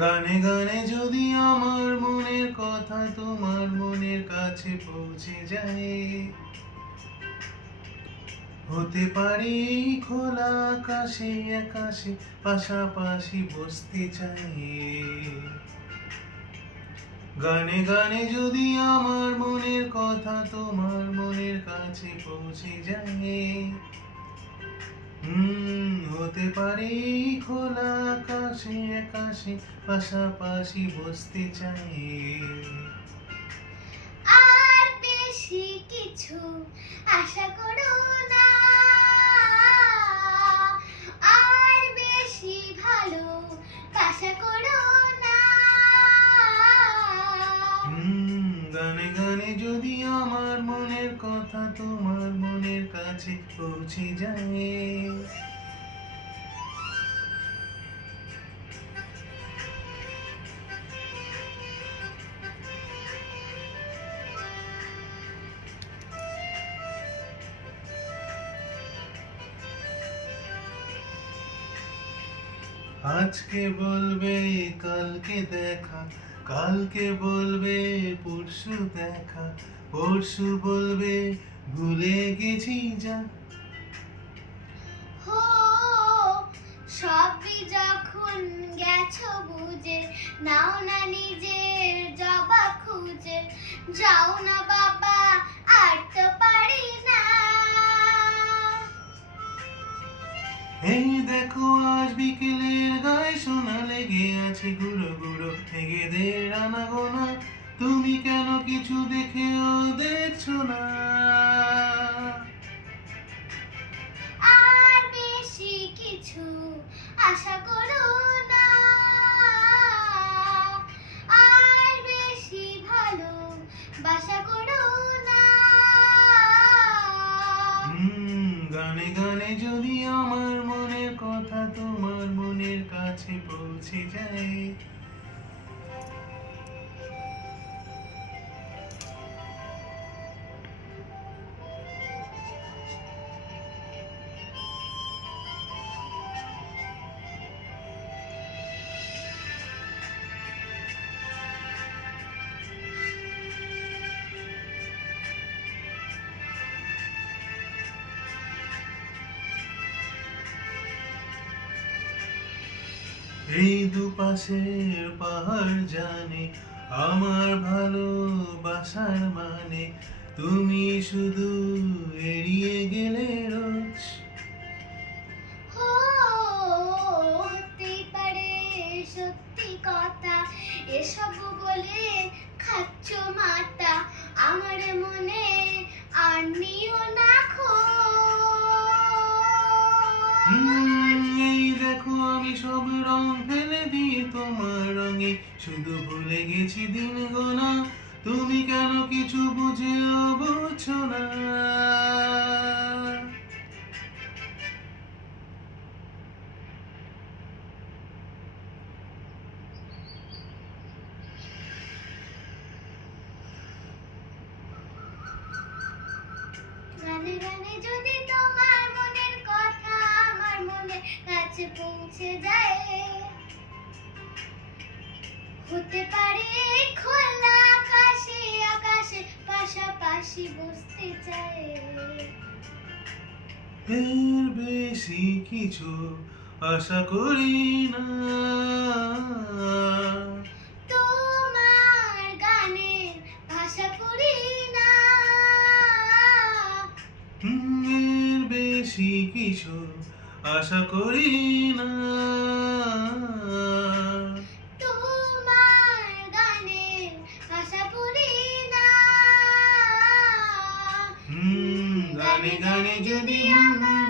গানে গানে যদি আমার মনের কথা তোমার মনের কাছে পৌঁছে যায়, হতে পারি এই খোলা আকাশে আকাশে পাশাপাশি বসতে চাই। গানে গানে যদি আমার মনের কথা তোমার মনের কাছে পৌঁছে যায়, হতে পারি এই খোলা আকাশে আকাশে পাশাপাশি বসতে চাই। আর বেশি কিছু আশা করো না, আর বেশি ভালো বাসা করো না। গানে গানে যদি আমার মনের কথা তোমার মনের কাছে পৌঁছে যায়, আজকে বলবে কালকে দেখা, কালকে বলবে পরশু দেখা, পরশু বলবে ভুলে গেছি যা। হো সবই যখন গেছো বুঝে, নাও না নিজের জবাব খুঁজে, যাও না বাবা আর তো পারি না। এই দেখো আজ বিকেলের গায়ে সোনা লেগে আছে গুঁড়ো গুঁড়ো মেঘেদের আনাগোনা, তুমি কেন কিছু দেখেও দেখছো না? আর বেশি কিছু আশা করো না, আর বেশি ভালো বাসা করো না। গানে গানে যদি আমার মনের কথা তোমার মনের কাছে পৌঁছে যায়, এই দুপাশের পাহাড় জানে আমার ভালোবাসার মানে, তুমি শুধু এড়িয়ে গেলে রোজ। হতেই পারে সত্যি কথা, এসব বলে খাচ্ছ মাতা, আমার মনে আর নিও না এই দেখো আমি সব রং ফেলে দিয়ে তোমার রঙে শুধু ভুলে গেছি দিন গোনা, তুমি কেন কিছু বুঝেও বুঝছো না? গানে গানে যদি তোমার মনের কথা আমার মনের কাছে পৌঁছে যায়, হতে পারে খোলা আকাশে আকাশে পাশাপাশি বসতে চাই। এর বেশি কিছু আশা করি না, তোমার গানের ভাষা করি না, এর বেশি কিছু আশা করি না। তোমার গানের ভাষা করি না। গানে গানে যদি আমার